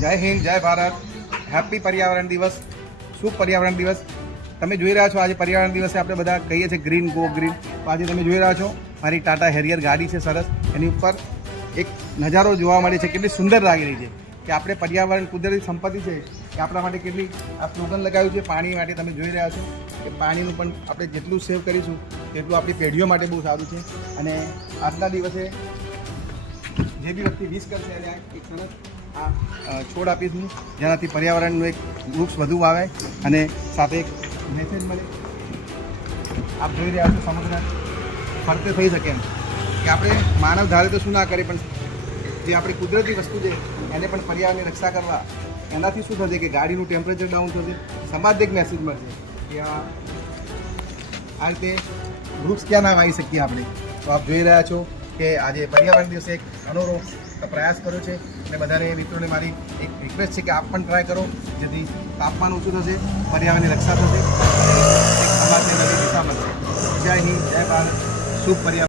જય હિન્દ, જય ભારત. હેપી પર્યાવરણ દિવસ, શુભ પર્યાવરણ દિવસ. તમે જોઈ રહ્યા છો આજે પર્યાવરણ દિવસે આપણે બધા કહીએ છીએ ગ્રીન ગો ગ્રીન આજે તમે જોઈ રહ્યા છો, મારી ટાટા હેરિયર ગાડી છે સરસ. એની ઉપર એક નજારો જોવા મળે છે, કેટલી સુંદર લાગી રહી છે કે આપણે પર્યાવરણ કુદરતી સંપત્તિ છે કે આપણા માટે કેટલી આ સ્લોગન લગાવ્યું છે, પાણી માટે તમે જોઈ રહ્યા છો કે પાણીનું પણ આપણે જેટલું સેવ કરીશું, તેટલું આપણી પેઢીઓ માટે બહુ સારું છે. અને આજના દિવસે જે બી વ્યક્તિ વિશ કરશે એને એક સરસ આ છોડ આપીશું જેનાથી પર્યાવરણનું એક વૃક્ષ વધુ આવે અને સાથે એક મેસેજ મળે. આપ જોઈ રહ્યા છો સમગ્ર ફરતે થઈ શકે એમ. કે આપણે માનવ ધારે તો શું ના કરીએ પણ જે આપણી કુદરતી વસ્તુ છે, એને પણ પર્યાવરણની રક્ષા કરવા, એનાથી શું થશે કે ગાડીનું ટેમ્પરેચર ડાઉન થશે. સમાજને એક મેસેજ મળશે કે આ આ રીતે વૃક્ષ ક્યાં ના વાવી શકીએ આપણે. તો આપ જોઈ રહ્યા છો કે આજે પર્યાવરણ દિવસે એક અનોરો પ્રયાસ કર્યો છે અને બધાને મિત્રોને મારી એક રિક્વેસ્ટ છે કે આપ પણ ટ્રાય કરો, જેથી તાપમાન ઓછું થશે, પર્યાવરણની રક્ષા થશે સમાજને નવી દિશા મળશે. જય હિન્દ, જય ભારત, શુભ પર્યાવરણ.